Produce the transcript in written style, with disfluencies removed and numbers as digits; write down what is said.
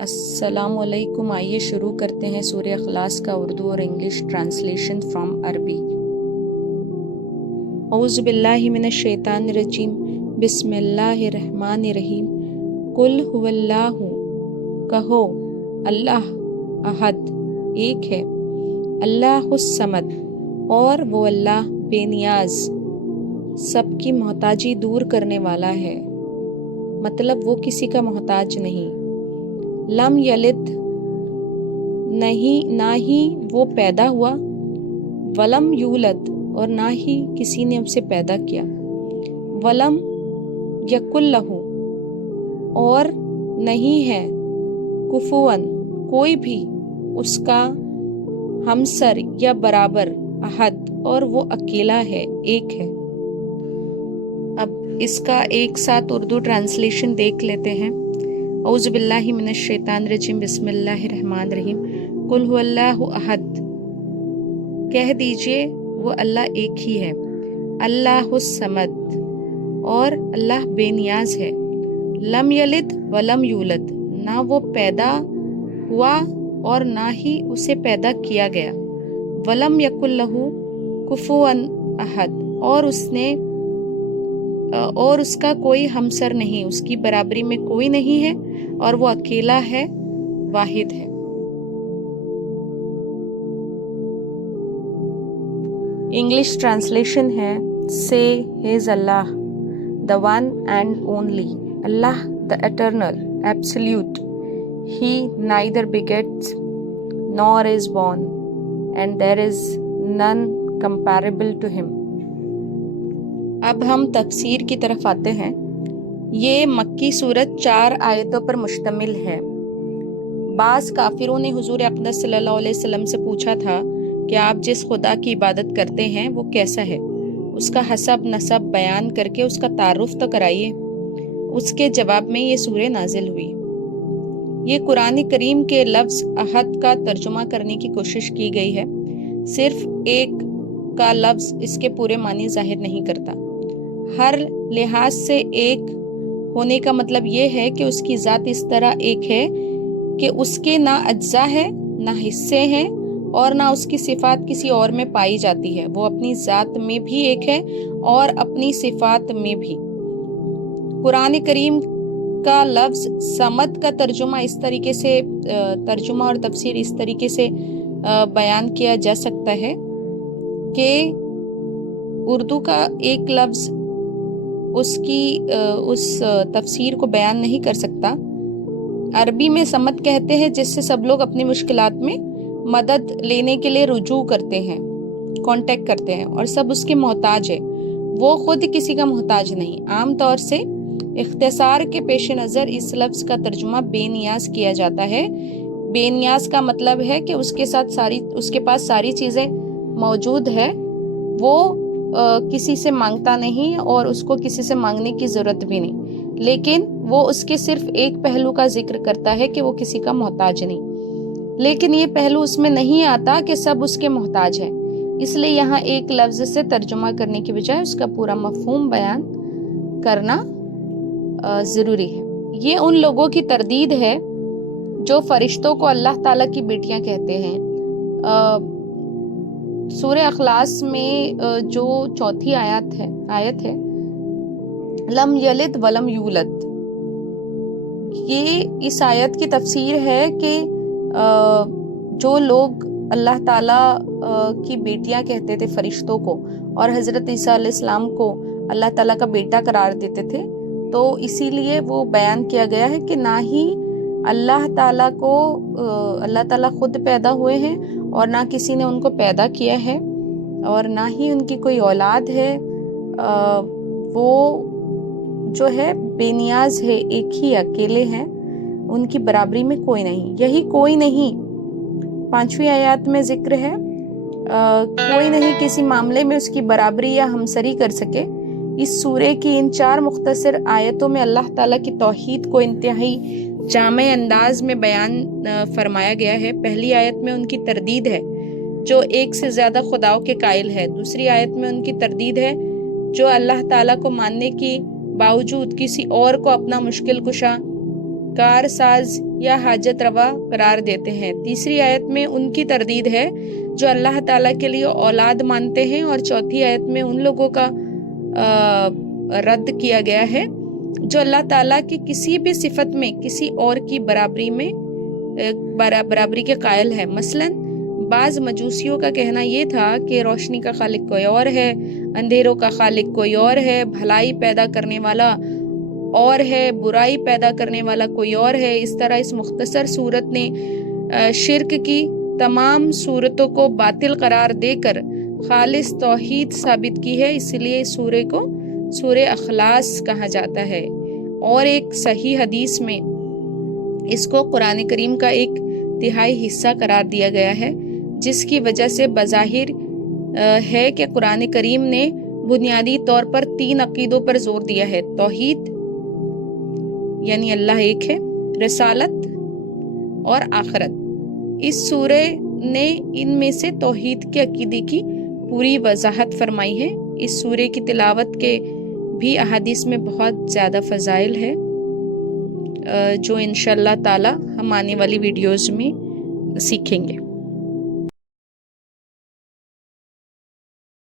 अस्सलाम वालेकुम। आइए शुरू करते हैं सूरह इखलास का उर्दू और इंग्लिश ट्रांसलेशन फ्रॉम अरबी। औज़ु बिल्लाहि मिनश शैतानिर रजीम, बिस्मिल्लाहिर रहमानिर रहीम। कुल हुवल्लाहु, कहो अल्लाह अहद, एक है। अल्लाहुस समद, और वो अल्लाह बेनियाज, सबकी मोहताजी दूर करने वाला है, मतलब वो किसी का मोहताज नहीं। लम यलिद, नहीं ना ही वो पैदा हुआ। वलम यूलद, और ना ही किसी ने उसे पैदा किया। वलम यकुल लहू, और नहीं है कुफुवन, कोई भी उसका हमसर या बराबर। अहद, और वो अकेला है, एक है। अब इसका एक साथ उर्दू ट्रांसलेशन देख लेते हैं। औज़ु बिल्लाहि मिनश शैतानिर रजीम, बिस्मिल्लाहिर रहमानिर रहीम। कुल हुवल्लाहु अहद, कह दीजिए वो अल्लाह एक ही है। अल्लाहुस समद, और अल्लाह बेनियाज है। लम यलिद वलम यूलद, ना वो पैदा हुआ और ना ही उसे पैदा किया गया। वलम यकुल लहू कुफुवन अहद, और उसका कोई हमसर नहीं, उसकी बराबरी में कोई नहीं है, और वो अकेला है, वाहिद है। इंग्लिश ट्रांसलेशन है, से his Allah, the one and only, Allah the eternal, absolute, he neither begets nor is born, and there is none comparable to him। अब हम तफसीर की तरफ आते हैं। ये मक्की सूरत 4 आयतों पर मुश्तमिल है। बाज़ काफिरों ने हुजूर अक़दस सल्लल्लाहु अलैहि वसल्लम से पूछा था कि आप जिस खुदा की इबादत करते हैं वो कैसा है, उसका हसब नसब बयान करके उसका तारुफ तो कराइए। उसके जवाब में ये सूरह नाजिल हुई। ये कुरान करीम के लफ्ज़ अहद का तर्जुमा करने की कोशिश की गई है। सिर्फ एक का लफ्ज़ इसके पूरे मानी जाहिर नहीं करता। हर लिहाज से एक होने का मतलब ये है कि उसकी ज़ात इस तरह एक है कि उसके ना अज्जा है, ना हिस्से हैं, और ना उसकी सिफात किसी और में पाई जाती है। वो अपनी ज़ात में भी एक है और अपनी सिफात में भी। कुरान करीम का लफ्ज़ समद का तर्जुमा इस तरीके से तर्जुमा और तफसीर इस तरीके से बयान किया जा सकता है कि उर्दू का एक लफ्ज़ उस तफसीर को बयान नहीं कर सकता। अरबी में समद कहते हैं जिससे सब लोग अपनी मुश्किलात में मदद लेने के लिए रुजू करते हैं, कांटेक्ट करते हैं, और सब उसके मोहताज है। वो खुद किसी का मोहताज नहीं। आम तौर से इख्तिसार के पेश नज़र इस लफ्ज़ का तर्जुमा बेनियाज किया जाता है। बेनियाज का मतलब है कि उसके पास सारी चीज़ें मौजूद है, वो किसी से मांगता नहीं और उसको किसी से मांगने की ज़रूरत भी नहीं, लेकिन वो उसके सिर्फ एक पहलू का जिक्र करता है कि वो किसी का मोहताज नहीं। लेकिन ये पहलू उसमें नहीं आता कि सब उसके मोहताज हैं। इसलिए यहाँ एक लफ्ज़ से तर्जुमा करने की बजाय उसका पूरा मफहूम बयान करना ज़रूरी है। ये उन लोगों की तरदीद है जो फरिश्तों को अल्लाह ताला की बेटियां कहते हैं। सूरह इखलास में जो चौथी आयत है लम यलिद वलम यूलद, ये इस आयत की तफसीर है कि जो लोग अल्लाह ताला की बेटियां कहते थे फरिश्तों को, और हज़रत ईसा अलैहिस्सलाम को अल्लाह ताला का बेटा करार देते थे, तो इसीलिए वो बयान किया गया है कि ना ही अल्लाह ताला खुद पैदा हुए हैं और ना किसी ने उनको पैदा किया है, और ना ही उनकी कोई औलाद है। वो जो है बेनियाज है, एक ही अकेले हैं, उनकी बराबरी में कोई नहीं। यही कोई नहीं 5वीं आयत में जिक्र है। कोई नहीं किसी मामले में उसकी बराबरी या हमसरी कर सके। इस सूरे की इन 4 मुख्तसर आयतों में अल्लाह ताला की तौहीद को इंतहाई जामे अंदाज में बयान फरमाया गया है। पहली आयत में उनकी तरदीद है जो एक से ज़्यादा खुदाओं के कायल है। दूसरी आयत में उनकी तरदीद है जो अल्लाह ताला को मानने के बावजूद किसी और को अपना मुश्किल कुशा کار ساز یا حاجت روا قرار دیتے ہیں۔ تیسری آیت میں ان کی تردید ہے جو اللہ تعالیٰ کے لیے اولاد مانتے ہیں، اور چوتھی آیت میں ان لوگوں کا رد کیا گیا ہے جو اللہ تعالیٰ کی کسی بھی صفت میں کسی اور کی برابری کے قائل ہے۔ مثلاً بعض مجوسیوں کا کہنا یہ تھا کہ روشنی کا خالق کوئی اور ہے، اندھیروں کا خالق کوئی اور ہے، بھلائی پیدا کرنے والا اور ہے، برائی پیدا کرنے والا کوئی اور ہے۔ اس طرح اس مختصر صورت نے شرک کی تمام صورتوں کو باطل قرار دے کر خالص توحید ثابت کی ہے، اس لیے اس سورے کو سورہ اخلاص کہا جاتا ہے۔ اور ایک صحیح حدیث میں اس کو قرآن کریم کا ایک تہائی حصہ قرار دیا گیا ہے، جس کی وجہ سے بظاہر ہے کہ قرآن کریم نے بنیادی طور پر 3 عقیدوں پر زور دیا ہے: توحید یعنی اللہ ایک ہے، رسالت اور آخرت۔ اس سورے نے ان میں سے توحید کے عقیدے کی پوری وضاحت فرمائی ہے۔ اس سورے کی تلاوت کے بھی احادیث میں بہت زیادہ فضائل ہے، جو انشاءاللہ تعالی ہم آنے والی ویڈیوز میں سیکھیں گے۔